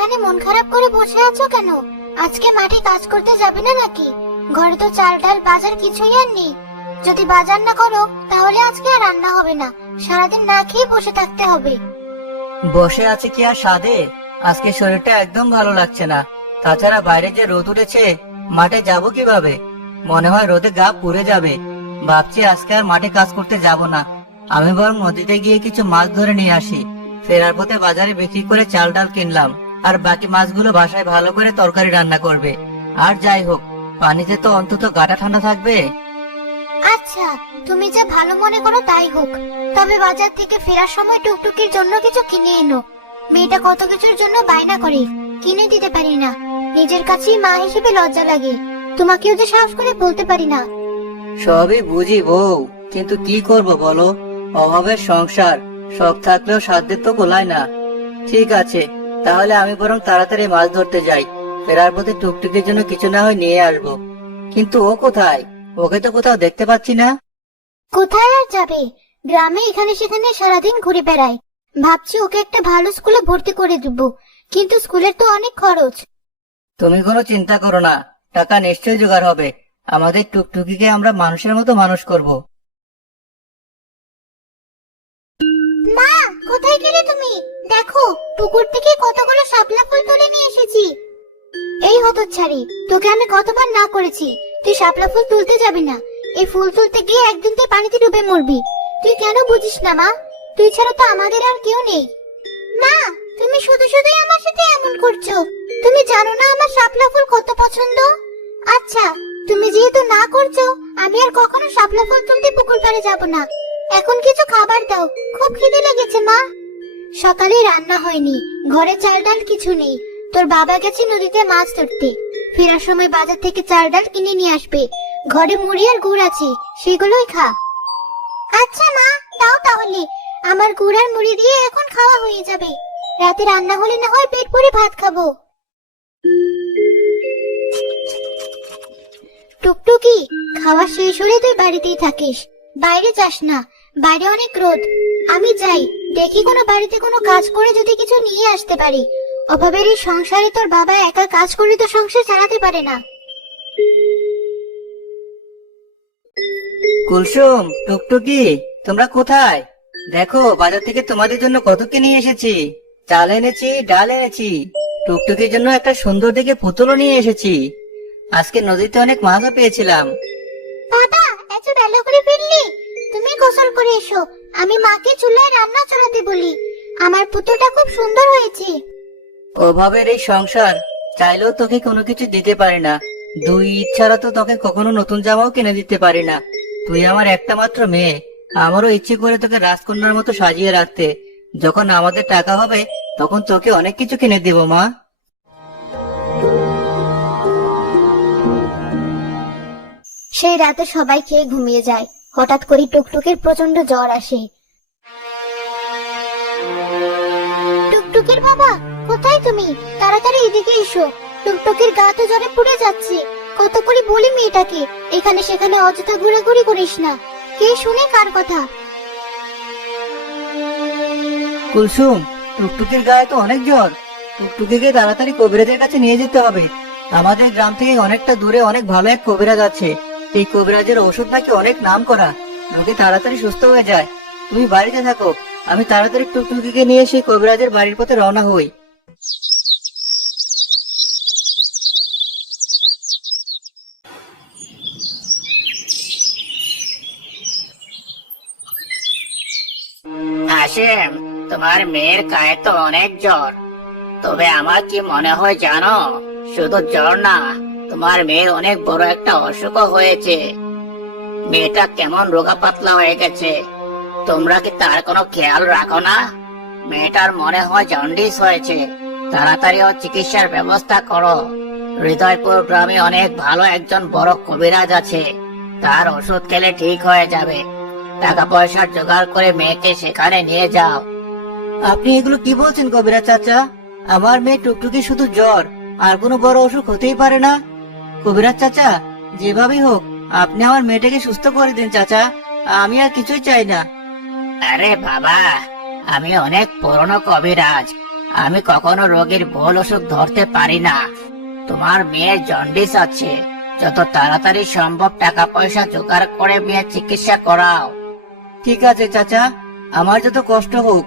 এখানে মন খারাপ করে বসে আছো কেন? আজকে মাঠে কাজ করতে যাবে না নাকি? ঘরে তো চাল ডাল বাজার কিছুই আর নেই। যদি বাজার না করো তাহলে আজকে আর রান্না হবে না, সারাদিন না খেয়ে বসে থাকতে হবে। বসে আছে কি আর সাধে? আজকে শরীরটা একদম ভালো লাগছে না। তাছাড়া বাইরে যে রোদ উঠেছে, মাঠে যাব কিভাবে? মনে হয় রোদে গা পুড়ে যাবে। ভাবছি আজকে আর মাঠে কাজ করতে যাব না। আমি বরং নদীতে গিয়ে কিছু মাছ ধরে নিয়ে আসি। ফেরার পথে বাজারে বিক্রি করে চাল ডাল কিনলাম, আর বাকি মাছগুলো বাসায় ভালো করে তরকারি রান্না করবে। আর যাই হোক, পানিতে তো অন্তত গাটা ঠান্ডা থাকবে। আচ্ছা, তুমি যা ভালো মনে করো তাই হোক। তবে বাজার থেকে ফেরার সময় টুকটুকির জন্য কিছু কিনে এনো। মেয়েটা কত কিছুর জন্য বায়না করে, কিনে দিতে পারি না। নিজের কাছেই মা হিসেবে লজ্জা লাগে, তোমাকেও যে সাহস করে বলতে পারি না। সবই বুঝি বউ, কিন্তু কি করব বলো? অভাবের সংসার, শখ থাকলেও সাধ্যের তো গোলায় না। ঠিক আছে, তাহলে আমি বরং তাড়াতাড়ি মাছ ধরতে যাই। ফেরার পথে টুকটুকির জন্য কিছু না হয় নিয়ে আসবো। কিন্তু ও কোথায়? ওকে তো কোথাও দেখতে পাচ্ছি না। কোথায় আর যাবে? গ্রামে এখানে সেখানে সারাদিন ঘুরে বেড়ায়। ভাবছি ওকে একটা ভালো স্কুলে ভর্তি করে দেবো, কিন্তু স্কুলের তো অনেক খরচ। তুমি কোনো চিন্তা করো না, টাকা নিশ্চয়ই জোগাড় হবে। আমাদের টুকটুকিকে আমরা মানুষের মতো মানুষ করব। মা, কোথায় গেলে তুমি? দেখো, পুকুর থেকে কতগুলো শাপলা ফুল তুলে নিয়ে এসেছি। এই হতচ্ছাড়ি, তোকে আমি কতবার না করেছি তুই শাপলা ফুল তুলতে যাবি না। এই ফুল তুলতে গিয়ে একদিন তুই পানিতে ডুবে মরবি। তুই কেন বুঝিস না মা? তুই ছাড়া তো আমাদের আর কেউ নেই। মা, তুমি শুধু শুধুই আমার সাথে এমন করছো। তুমি জানো না আমার শাপলা ফুল কত পছন্দ। আচ্ছা, তুমি যেহেতু না করছো, আমি আর কখনো শাপলা ফুল তুলতে পুকুর পাড়ে যাব না। এখন কিছু খাবার দাও, খুব খিদে লেগেছে মা। সকালে রান্না হয়নি, ঘরে চাল ডাল কিছু নেই। তোর বাবা গেছে নদীতে মাছ ধরতে, ফেরার সময় বাজার থেকে চাল ডাল কিনে নিয়ে আসবে। ঘরে মুড়ি আর গুড় আছে, সেগুলোই খা। আচ্ছা মা, দাও তাহলে। আমার গুড় আর মুড়ি দিয়ে এখন খাওয়া হয়ে যাবে। রাতে রান্না হলে না হয় পেট ভরে ভাত খাবো। টুকটুকি, খাওয়া শেষ হলে তুই বাড়িতেই থাকিস, বাইরে যাস না। বাইরে অনেক রোদ। আমি যাই, দেখি কোনো বাড়িতে কোনো কাজ করে যদি কিছু নিয়ে আসতে পারি। অভাবের এই সংসারে তোর বাবা একা কাজ করে তো সংসার চালাতে পারে না। কুলসুম, টুকটুকি, তোমরা কোথায়? দেখো, বাজার থেকে তোমাদের জন্য কত কি নিয়ে এসেছি। চাল এনেছি, ডাল এনেছি। টুকটুকির জন্য একটা সুন্দর দেখে পুতুলও নিয়ে এসেছি। আজকে নদীতে অনেক মাছও পেয়েছিলাম। বাবা, এত বেলা করে ফিরলি? তুমি গোসল করে এসো, আমি মাকে চুলায় রান্না চড়াতে বলি। আমার পুতুলটা খুব সুন্দর হয়েছে। অভাবের এই সংসার, চাইলেও তোকে কোনো কিছু দিতে পারি না। দুই ইচ্ছারা তো তোকে কখনো নতুন জামাও কিনে দিতে পারি না। তুই আমার একটা মাত্র মেয়ে, আমারও ইচ্ছে করে তোকে রাজকন্যার মতো সাজিয়ে রাখতে। যখন আমাদের টাকা হবে তখন তোকে অনেক কিছু কিনে দিব মা। সেই রাতে সবাই খেয়ে ঘুমিয়ে যায়। হঠাৎ করে টুকটুকির প্রচন্ড জ্বর আসে। টুকটুকির বাবা, কোথায় তুমি? তাড়াতাড়ি এদিকে এসো। টুকটুকির গা তো জ্বরে পুড়ে যাচ্ছে। কত করে বলি মেয়েটাকে এখানে সেখানে অযথা ঘোরাঘুরি করিস না। কে শুনে কার কথা? কুলসুম, টুকটুকির গায়ে তো অনেক জ্বর। টুকটুকিকে তাড়াতাড়ি কবিরাজের কাছে নিয়ে যেতে হবে। আমাদের গ্রাম থেকে অনেকটা দূরে অনেক ভালো এক কবিরাজ আছে। এই কবিরাজের ওষুধ নাকি অনেক নাম করা, রোগী তাড়াতাড়ি সুস্থ হয়ে যায়। তুমি বাড়িতে থাকো, আমি তাড়াতাড়ি টুকটুকিকে নিয়ে সেই কবিরাজের বাড়ির পথে রওনা হই। হাসেম, তোমার মেয়ের গায়ে তো অনেক জ্বর। তবে আমার কি মনে হয় জানো, শুধু জ্বর না, তোমার মেয়ের অনেক বড় একটা অসুখও হয়েছে। মেয়েটা কেমন রোগা পাতলা হয়ে গেছে। তোমরা কি তার কোনো খেয়াল রাখো না? মেয়েটার মনে হয় জন্ডিস হয়েছে। তাড়াতাড়ি ওর চিকিৎসার ব্যবস্থা করো। হৃদয়পুর গ্রামে অনেক ভালো একজন বড় কবিরাজ আছে, তার ওষুধ খেলে ঠিক হয়ে যাবে। টাকা পয়সার জোগাড় করে মেয়েকে সেখানে নিয়ে যাও। আপনি এগুলো কি বলছেন কবিরাজ চাচা? আমার মেয়ে টুকটুকি শুধু জ্বর, আর কোনো বড় অসুখ হতেই পারে না। কবিরাজ চাচা, যেভাবেই হোক আপনি আমার মেয়েটাকে সুস্থ করে দিন চাচা। আমি আর কিছুই চাই না। আরে বাবা, আমি অনেক পুরনো কবিরাজ, আমি কখনো রোগীর ভুল ওষুধ ধরতে পারি না। তোমার মেয়ের জন্ডিস আছে, যত তাড়াতাড়ি সম্ভব টাকা পয়সা জোগাড় করে মেয়ের চিকিৎসা করাও। ঠিক আছে চাচা, আমার যত কষ্ট হোক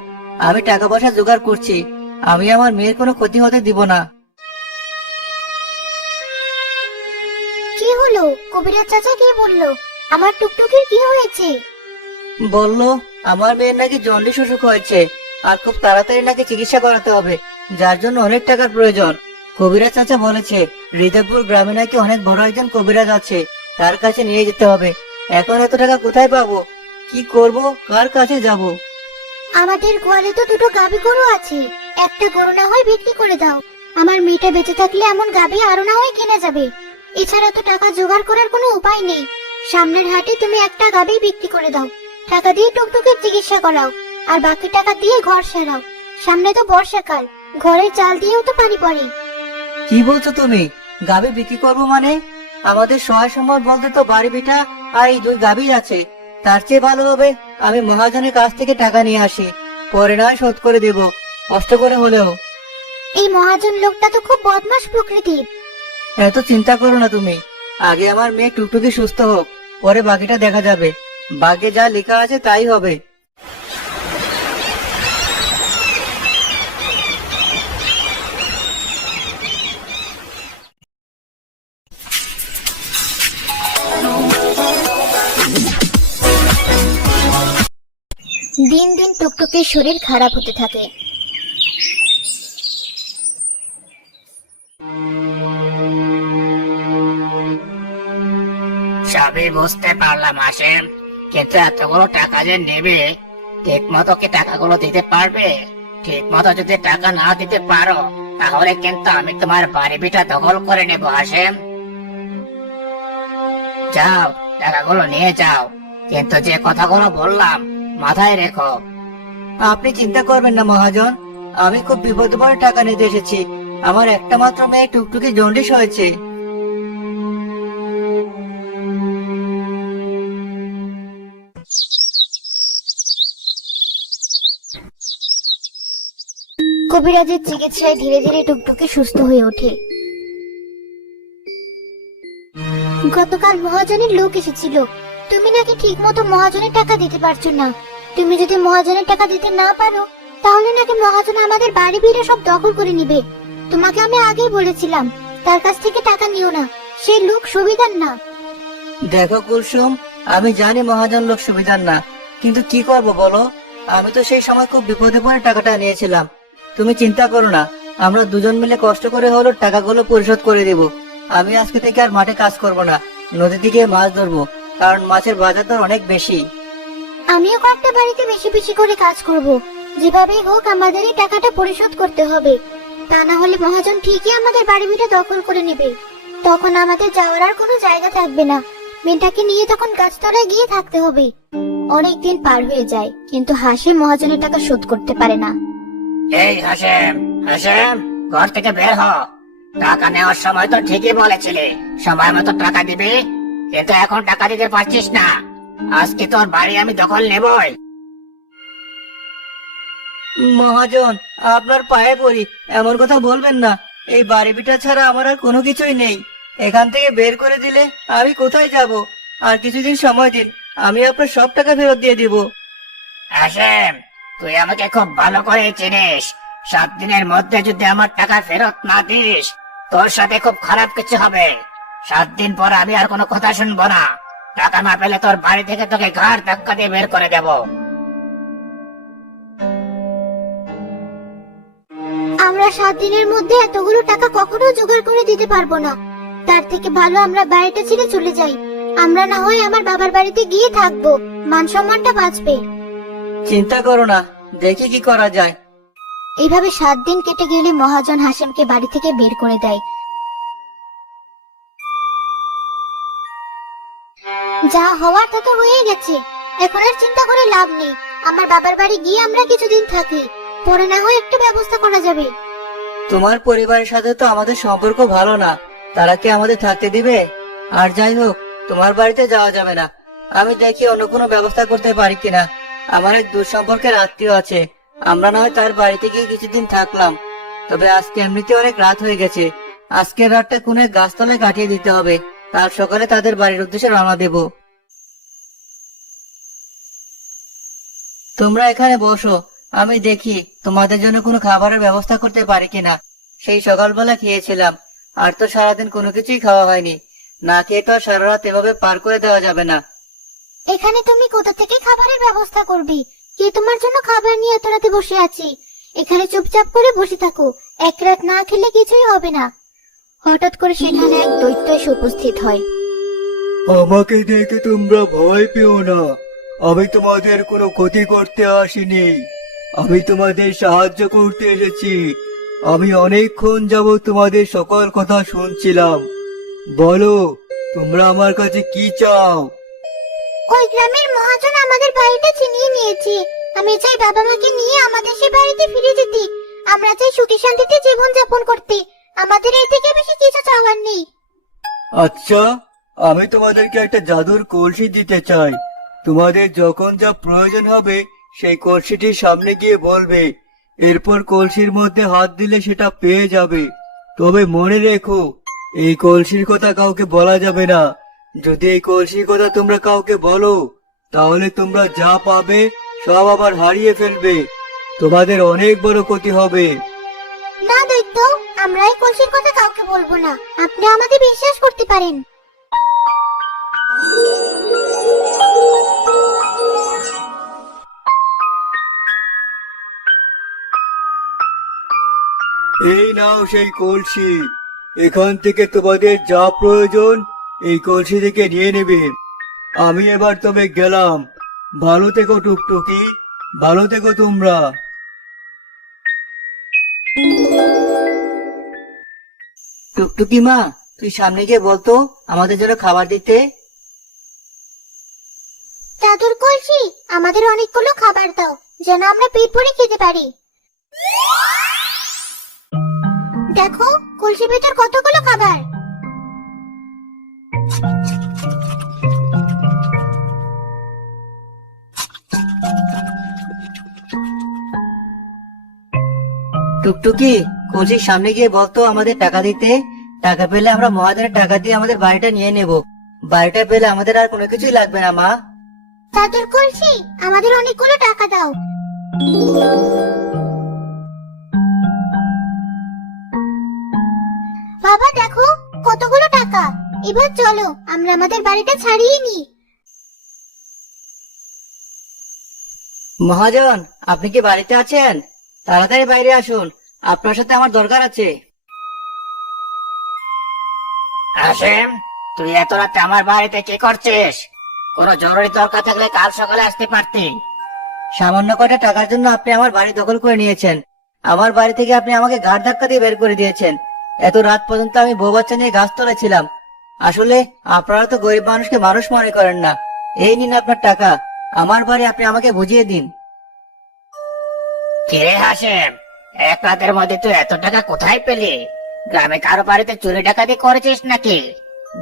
আমি টাকা পয়সা জোগাড় করছি। আমি আমার মেয়ের কোনো ক্ষতি হতে দিব না। কি হলো? কবিরাজ চাচা কি বললো? আমার টুকটুকির কি হয়েছে? বললো আমার মেয়ের নাকি জন্ডিস অসুখ হয়েছে, আর খুব তাড়াতাড়ি নাকি চিকিৎসা করাতে হবে, যার জন্য অনেক টাকার প্রয়োজন। কবিরাজ চাচা বলেছে হৃদয়পুর গ্রামে নাকি অনেক বড় একজন কবিরাজ আছে, তার কাছে নিয়ে যেতে হবে। এখন এত টাকা কোথায় পাবো? কি করব? কার কাছে যাব? আমাদের গোয়ালে তো দুটো গাভী গরু আছে, একটা গরু না হয় বিক্রি করে দাও। আমার মেয়েটা বেঁচে থাকলে এমন গাভী আরো না হয় কেনা যাবে। এছাড়া তো টাকা জোগাড় করার কোনো উপায় নেই। সামনের হাটে তুমি একটা গাভী বিক্রি করে দাও, টাকা দিয়ে টুকটুকির চিকিৎসা করাও, আর বাকি টাকা দিয়ে ঘর সারাও। সামনে তো বর্ষাকাল, ঘরের চাল দিয়েও তো পানি পড়ে। কি বলছো তুমি? গাভী বিক্রি করবো মানে? আমাদের সহায় সম্বল বলতে তো বাড়ি বিটা আর এই দুই গাভী আছে। তার চেয়ে ভালো হবে আমি মহাজনের কাছ থেকে টাকা নিয়ে আসি, পরে নয় শোধ করে দেব, কষ্ট করে হলেও। এই মহাজন লোকটা তো খুব বদমাশ প্রকৃতির। এত চিন্তা করো না তুমি, আগে আমার মেয়ে টুকটুকি সুস্থ হোক, পরে বাকিটা দেখা যাবে। ভাগ্যে যা লেখা আছে তাই হবে। দিন দিন টুকটুকির শরীর খারাপ হতে থাকে। সবই বুঝতে পারলাম হাসেম, কিন্তু এতগুলো টাকা যে নেবে, ঠিক মতো কি টাকাগুলো দিতে পারবে? ঠিক মতো যদি টাকা না দিতে পারো, তাহলে কিন্তু আমি তোমার বাড়ি ভিটা দখল করে নেব হাসেম। যাও, টাকাগুলো নিয়ে যাও, কিন্তু যে কথাগুলো বললাম মাথায় রেখো। আপনি চিন্তা করবেন না মহাজন, আমি খুব বিপদে পড়ে টাকা নিতে এসেছি। আমার একটা মাত্র মেয়ে টুকটুকি জন্ডিস হয়েছে। কবিরাজের চিকিৎসায় ধীরে ধীরে টুকটুকি সুস্থ হয়ে ওঠে। গতকাল মহাজনের লোক এসেছিল, তুমি নাকি ঠিক মতো মহাজনের টাকা দিতে পারছো না। তুমি যদি মহাজনের টাকা দিতে না পারো, তাহলে নাকি মহাজন আমাদের বাড়ি ভিড়ে সব দখল করে নিবে। তোমাকে আমি আগেই বলেছিলাম তার কাছ থেকে টাকা নিও না, সে লোক সুবিধার না। দেখো কুলসুম, আমি জানি মহাজন লোক সুবিধার না, কিন্তু কি করব বলো? আমি তো সেই সময় খুব বিপদে পড়ে টাকাটা নিয়েছিলাম। তুমি চিন্তা করো না, আমরা দুজন মিলে কষ্ট করে হলেও টাকাগুলো পরিশোধ করে দেব। আমি আজকে থেকে আর মাঠে কাজ করব না, নদীতে গিয়ে মাছ ধরবো, কারণ মাছের বাজার দর অনেক বেশি। আমিও কয়েকটা বাড়িতে বেশি বেশি করে কাজ করব, যেভাবেই হোক আমাদের এই টাকাটা পরিশোধ করতে হবে। তা না হলে মহাজন ঠিকই আমাদের বাড়ি ভিটা দখল করে নেবে। তখন আমাদের যাওয়ার আর কোনো জায়গা থাকবে না। মেয়েটাকে নিয়ে তখন গাছতলায় গিয়ে থাকতে হবে। অনেকদিন পার হয়ে যায়, কিন্তু হাসিম মহাজনের টাকা শোধ করতে পারে না। এই হাসেম, হাসেম, ঘর থেকে বের হ। টাকা নেওয়ার সময় তো ঠিকই বলেছিলে সময় মতো টাকা দিবি, কিন্তু এখন টাকা দিতে পারছিস না। আজকে তোর বাড়ি আমি দখল নেবই। মহাজন, আপনার পায়ে পড়ি, এমন কথা বলবেন না। এই বাড়ি বিটা ছাড়া আমার আর কোনো কিছুই নেই। এখান থেকে বের করে দিলে আমি কোথায় যাব? আর কিছুদিন সময় দিন, আমি আপনার সব টাকা ফেরত দিয়ে দিব। হাসেম, তুই আমাকে খুব ভালো করে চিনিস। 7 দিনের মধ্যে যদি আমার টাকা ফেরত না দিস, তোর সাথে খুব খারাপ কিছু হবে। 7 দিন পর আমি আর কোনো কথা শুনবো না। টাকা না পেলে তোর বাড়ি থেকে তোকে ঘাড় ধাক্কা দিয়ে বের করে দেব। আমরা 7 দিনের মধ্যে এতগুলো টাকা কখনো জোগাড় করে দিতে পারবো না। তার থেকে ভালো আমরা বাড়িটা ছেড়ে চলে যাই। আমরা না হয় আমার বাবার বাড়িতে গিয়ে থাকবো, মান সম্মানটা বাঁচবে। চিন্তা করো না, দেখি কি করা যায়। এইভাবে 7 দিন কেটে গেলে মহাজন হাসেমকে বাড়ি থেকে বের করে দেয়। যা হওয়ার তা তো হয়ে গেছে, এখন আর চিন্তা করে লাভ নেই। আমার বাবার বাড়ি গিয়ে আমরা কিছুদিন থাকি, পরে না হয় একটু ব্যবস্থা করা যাবে। তোমার পরিবারের সাথে তো আমাদের সম্পর্ক ভালো না, তারা কি আমাদের থাকতে দিবে? আর যাই হোক, তোমার বাড়িতে যাওয়া যাবে না। আমি দেখি অন্য কোনো ব্যবস্থা করতে পারি কিনা। আমার এক দূর সম্পর্কের আত্মীয় আছে, আমরা না হয় তার বাড়িতে গিয়ে কিছুদিন থাকলাম, তবে আজকে এমনিতে অনেক রাত হয়ে গেছে। আজকের রাতটা কোনো এক গাছতলায় কাটিয়ে দিতে হবে, কাল সকালে তাদের বাড়ির উদ্দেশ্যে রওনা দেব। তোমরা এখানে বসো, আমি দেখি তোমাদের জন্য কোনো খাবারের ব্যবস্থা করতে পারি কিনা। সেই সকালবেলা খেয়েছিলাম, আর তো সারাদিন কোনো কিছুই খাওয়া হয়নি। না খেয়ে তো আর সারা রাত এভাবে পার করে দেওয়া যাবে না। এখানে তুমি কোথা থেকে খাবারের ব্যবস্থা করবি? কে তোমার জন্য খাবার নিয়ে এত রাতে বসে আছি? এখানে চুপচাপ করে বসে থাকো, এক রাত না খেলে কিছুই হবে না। হঠাৎ করে সেখানে এক দৈত্য এসে উপস্থিত হয়। আমাকে দেখে তোমরা ভয় পেও না, আমি তোমাদের কোনো ক্ষতি করতে আসিনি। আমি তোমাদের সাহায্য করতে এসেছি। আমি অনেকক্ষণ যাবত তোমাদের সকল কথা শুনছিলাম। বলো, তোমরা আমার কাছে কি চাও? ওই গ্রামের মহাজন আমাদের বাড়িটা ছিনিয়ে নিয়েছে। আমি চাই বাবা মাকে নিয়ে আমাদের সে বাড়িতে ফিরে যেতে। আমরা চাই সুখী শান্তিতে জীবন যাপন করতে। আমাদের এর থেকে বেশি কিছু চাওয়ার নেই। আচ্ছা, আমি তোমাদেরকে একটা জাদুর কলসি দিতে চাই। তোমাদের যখন যা প্রয়োজন হবে সেই কলসিটির সামনে গিয়ে বলবে, এরপর কলসির মধ্যে হাত দিলে সেটা পেয়ে যাবে। তবে মনে রেখো, এই কলসির কথা কাউকে বলা যাবে না। যদি এই কলসির কথা তোমরা কাউকে বলো, তাহলে তোমরা যা পাবে সব আবার হারিয়ে ফেলবে। তোমাদের অনেক বড় ক্ষতি হবে। না দৈত্য, আমরা এই কলসির কথা কাউকে বলবো না। আপনি আমাদের বিশ্বাস করতে পারেন। এই নাও সেই কলসি। এখান থেকে তোমাদের যা প্রয়োজন এই কলসি থেকে নিয়ে নেবে। আমি এবার তবে গেলাম। ভালো থেকো টুকটুকি, ভালো থেকো তোমরা। টুকটুকি মা, তুই সামনে গিয়ে বলতো আমাদের জন্য খাবার দিতে। জাদুর কলসি, আমাদের অনেকগুলো খাবার দাও, যেন আমরা পেট ভরে খেতে পারি। দেখো, কলসির ভেতর কতগুলো খাবার। টুকটুকি, কলসির সামনে গিয়ে বলতো আমাদের টাকা দিতে। টাকা পেলে আমরা মহাজনের টাকা দিয়ে আমাদের বাড়িটা নিয়ে নেব। বাড়িটা পেলে আমাদের আর কোনো কিছুই লাগবে না মা। জাদুর কলসি, আমাদের অনেকগুলো টাকা দাও। বাবা দেখো, কতগুলো টাকা। এবার চলো, আমরা আমাদের বাড়িটা ছাড়িয়ে নিই। মহাজন, আপনি কি বাড়িতে আছেন? তাড়াতাড়ি বাইরে আসুন, আপনার সাথে আমার দরকার আছে। হাসেম, তুই এত রাতে আমার বাড়িতে কি করছিস? কোনো জরুরি দরকার থাকলে কাল সকালে আসতে পারতি। সামান্য কয়টা টাকার জন্য আপনি আমার বাড়ি দখল করে নিয়েছেন। আমার বাড়ি থেকে আপনি আমাকে ঘাড় ধাক্কা দিয়ে বের করে দিয়েছেন। এত রাত পর্যন্ত আমি বউ বাচ্চা নিয়ে গাছতলায় ছিলাম। আসলে আপনারা তো গরিব মানুষকে মানুষ মনে করেন না। এই নিন আপনার টাকা, আমার বাড়ি আপনি আমাকে বুঝিয়ে দিন। কিরে হাসেম, এক রাতের মধ্যে তুই এত টাকা কোথায় পেলি? গ্রামে কারো বাড়িতে চুরি ডাকাতি করেছিস নাকি?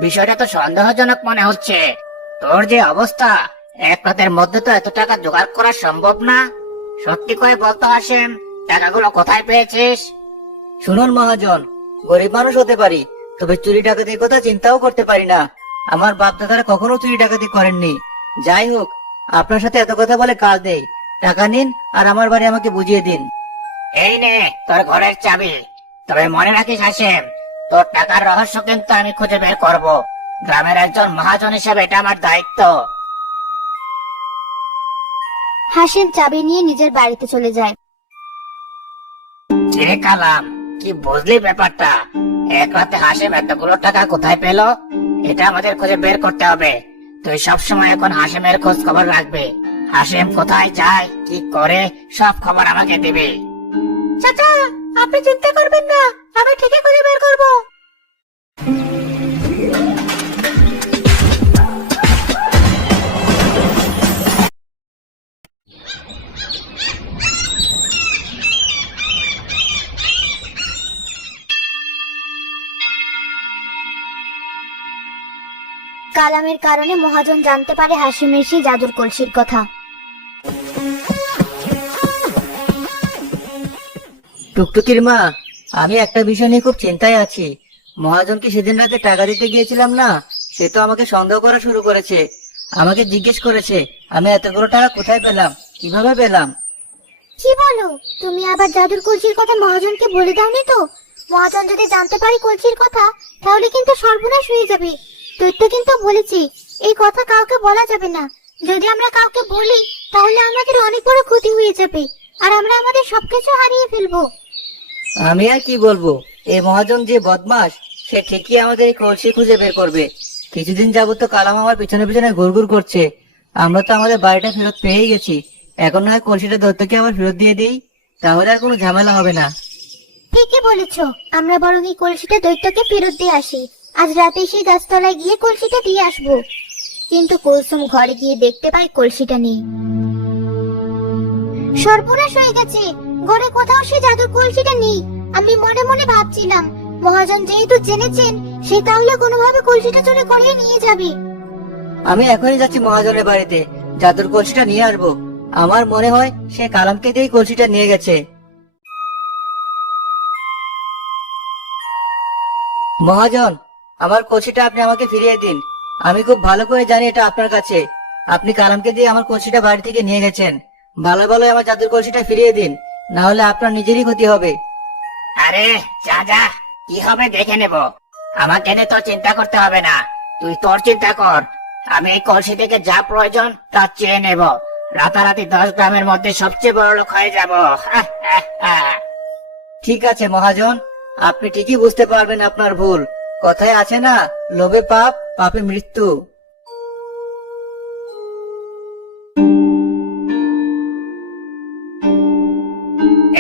বিষয়টা তো সন্দেহজনক মনে হচ্ছে। তোর যে অবস্থা, এক রাতের মধ্যে তো এত টাকা জোগাড় করা সম্ভব না। সত্যি করে বলতো হাসেম, টাকাগুলো কোথায় পেয়েছিস? শুনুন মহাজন, গরিব মানুষ হতে পারি, তবে চুরি ডাকাতির কথা চিন্তাও করতে পারি না। আমার বাপ দাদারা কখনো চুরি ডাকাতি করেননি। যাই হোক, আপনার সাথে এত কথা বলে কাজ নেই। টাকা নিন আর আমার বাড়ি আমাকে বুঝিয়ে দিন। এই নে তোর ঘরের চাবি। তবে মনে রাখিস হাসেম, তোর টাকার রহস্য কিন্তু আমি খুঁজে বের করব। গ্রামের একজন মহাজন হিসেবে এটা আমার দায়িত্ব। হাসেম চাবি নিয়ে নিজের বাড়িতে চলে যায়। কিরে কালাম, কি বুঝলি ব্যাপারটা? এক রাতে হাসেম এতগুলো টাকা কোথায় পেল? এটা আমাদের খুঁজে বের করতে হবে। তুই সবসময় এখন হাসেমের খোঁজ খবর রাখবি। হাসেম কোথায় যায়, কি করে, সব খবর আমাকে দিবি। চাচা, আপনি চিন্তা করবেন না, আমি ঠিকই খুঁজে বের করব। কালামের কারণে মহাজন জানতে পারে হাসিমের সেই জাদুর কলসির কথা। টুকটুকির মা, আমি একটা বিষয় নিয়ে খুব চিন্তায় আছি। মহাজনকে সেদিন রাতে টাকা দিতে গিয়েছিলাম না, সে তো আমাকে সন্দেহ করা শুরু করেছে। আমাকে জিজ্ঞেস করেছে আমি এতগুলো টাকা কোথায় পেলাম, কিভাবে পেলাম। কি বলো? তুমি আবার জাদুর কলসির কথা মহাজনকে বলে দাওনি তো? মহাজন যদি জানতে পারে কলসির কথা, তাহলে কিন্তু সর্বনাশ হয়ে যাবে। দৈত্য কিন্তু বলেছি এই কথা কাউকে বলা যাবে না। যদি আমরা কাউকে বলি তাহলে আমাদের অনেক বড় ক্ষতি হয়ে যাবে, আর আমরা আমাদের সবকিছু হারিয়ে ফেলবো। আমি আর কি বলবো, এই মহাজন যে বদমাস, সে ঠিকই আমাদের এই কলসি খুঁজে বের করবে। কিছুদিন যাবত তো কালাম আমার পিছনে পিছনে ঘুরঘুর করছে। আমরা তো আমাদের বাড়িটা ফেরত পেয়েই গেছি। এখন না হয় কলসিটা দৈত্যকে আবার ফেরত দিয়ে দিই, তাহলে আর কোনো ঝামেলা হবে না। ঠিকই বলেছো, আমরা বরং এই কলসিটা দৈত্যকে ফেরত দিয়ে আসি। আজ রাতে সেই গাছতলায় গিয়ে কলসিটা দিয়ে আসবো। কিন্তু কুলসুম ঘরে গিয়ে দেখতে পায় কলসিটা নেই। সর্বনাশ হয়ে গেছে, ঘরে কোথাও সে জাদুর কলসিটা নেই। আমি মনে মনে ভাবছিলাম মহাজন যেহেতু জেনেছেন, সে তাহলে কোনোভাবে কলসিটা চুরি করিয়ে নিয়ে যাবে। আমি এখনই যাচ্ছি মহাজনের বাড়িতে, জাদুর কলসিটা নিয়ে আসবো। আমার মনে হয় সে কালামকে দিয়েই কলসিটা নিয়ে গেছে। মহাজন, আমার কলসিটা আপনি আমাকে ফিরিয়ে দিন। আমি খুব ভালো করে জানি এটা আপনার কাছে। আপনি কালামকে দিয়ে আমার কলসিটা বাড়ি থেকে নিয়ে গেছেন। ভালো ভালো আমার জাদুর কলসিটা ফিরিয়ে দিন, না হলে আপনার নিজেরই ক্ষতি হবে। আরে যা যা, কি হবে দেখে নেব। আমাকে নিয়ে তোর চিন্তা করতে হবে না, তুই তোর চিন্তা কর। আমি এই কলসি থেকে যা প্রয়োজন তা চেয়ে নেব। রাতারাতি 10 গ্রামের মধ্যে সবচেয়ে বড় লোক হয়ে যাব। ঠিক আছে মহাজন, আপনি ঠিকই বুঝতে পারবেন আপনার ভুল। কথায় আছে না, লোভে পাপ, পাপে মৃত্যু।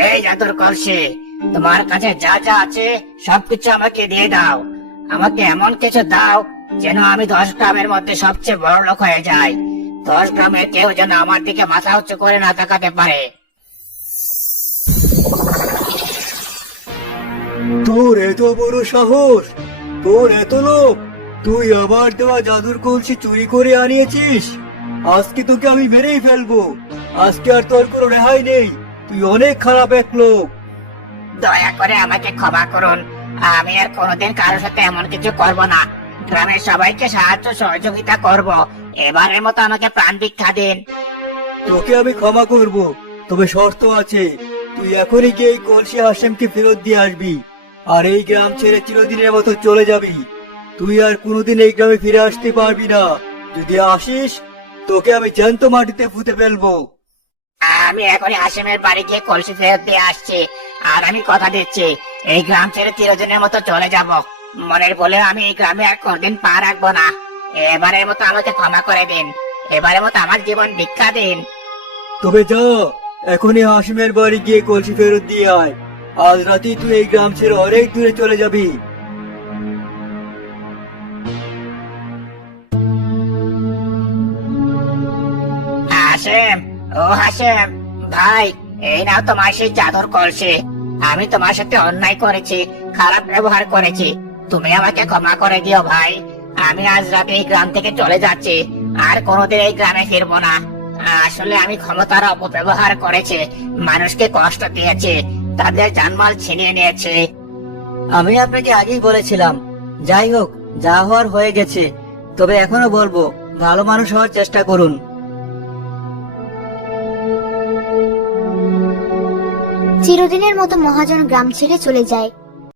এই জাদুর কলসি, তোমার কাছে যা যা আছে সবকিছু আমাকে দিয়ে দাও। আমাকে এমন কিছু দাও যেন আমি 10 গ্রামের মধ্যে সবচেয়ে বড় লোক হয়ে যাই। 10 গ্রামের কেউ যেন আমার দিকে মাথা উঁচু করে না তাকাতে পারে। তোর এত বড় সাহস, তোর এত লোভ, তুই আমার দেওয়া জাদুর কলসি চুরি করে আনিয়েছিস। আজকে তোকে আমি মেরেই ফেলবো। আজকে আর তোর কোনো রেহাই নেই। তুই অনেক খারাপ এক লোক। দয়া করে আমাকে ক্ষমা করুন, আমি আর কোনোদিন কারোর সাথে এমন কিছু করব না। গ্রামের সবাইকে সাহায্য সহযোগিতা করব। এবারের মতো আমাকে প্রাণ ভিক্ষা দিন। তোকে আমি ক্ষমা করব, তবে শর্ত আছে। তুই এখনই গিয়ে এই কলসি হাসেমকে ফেরত দিয়ে আসবি, আর এই গ্রাম ছেড়ে চিরদিনের মতো চলে যাবি। তুই আর কোনোদিন এই গ্রামে ফিরে আসতে পারবি না। যদি আসিস, তোকে আমি জ্যান্ত মাটিতে পুঁতে ফেলবো। আমি এখনই হাসিমের বাড়ি গিয়ে কলসি ফেরত দিয়ে আসছি। আর আমি কথা দিচ্ছি, এই গ্রাম ছেড়ে চিরদিনের মতো চলে যাব। মনের বলে আমি এই গ্রামে আর কোনদিন পা রাখবো না। এবারের মতো আমাকে ক্ষমা করে দিন। এবারের মতো আমার জীবন ভিক্ষা দিন। তবে যা, এখনই হাসিমের বাড়ি গিয়ে কলসি ফেরত দিয়ে আয়। আজ রাতেই তুই এই গ্রাম ছেড়ে অনেক দূরে চলে যাবি। হাসেম, ও হাসেম ভাই, এই নাও তোমার সেই জাদুর কলসি। আমি তোমার সাথে অন্যায় করেছি, খারাপ ব্যবহার করেছি। তুমি আমাকে ক্ষমা করে দিও ভাই। আমি আজ রাতে এই গ্রাম থেকে চলে যাচ্ছি, আর কোনোদিন এই গ্রামে ফিরবো না। আসলে আমি ক্ষমতার অপব্যবহার করেছি, মানুষকে কষ্ট দিয়েছি, তাদের জানমাল ছিনিয়ে নিয়েছি। আমি আপনাকে আগেই বলেছিলাম, যাই হোক, যা হওয়ার হয়ে গেছে। তবে এখনো বলবো, ভালো মানুষ হওয়ার চেষ্টা করুন। চিরদিনের মতো মহাজন গ্রাম ছেড়ে চলে যায়।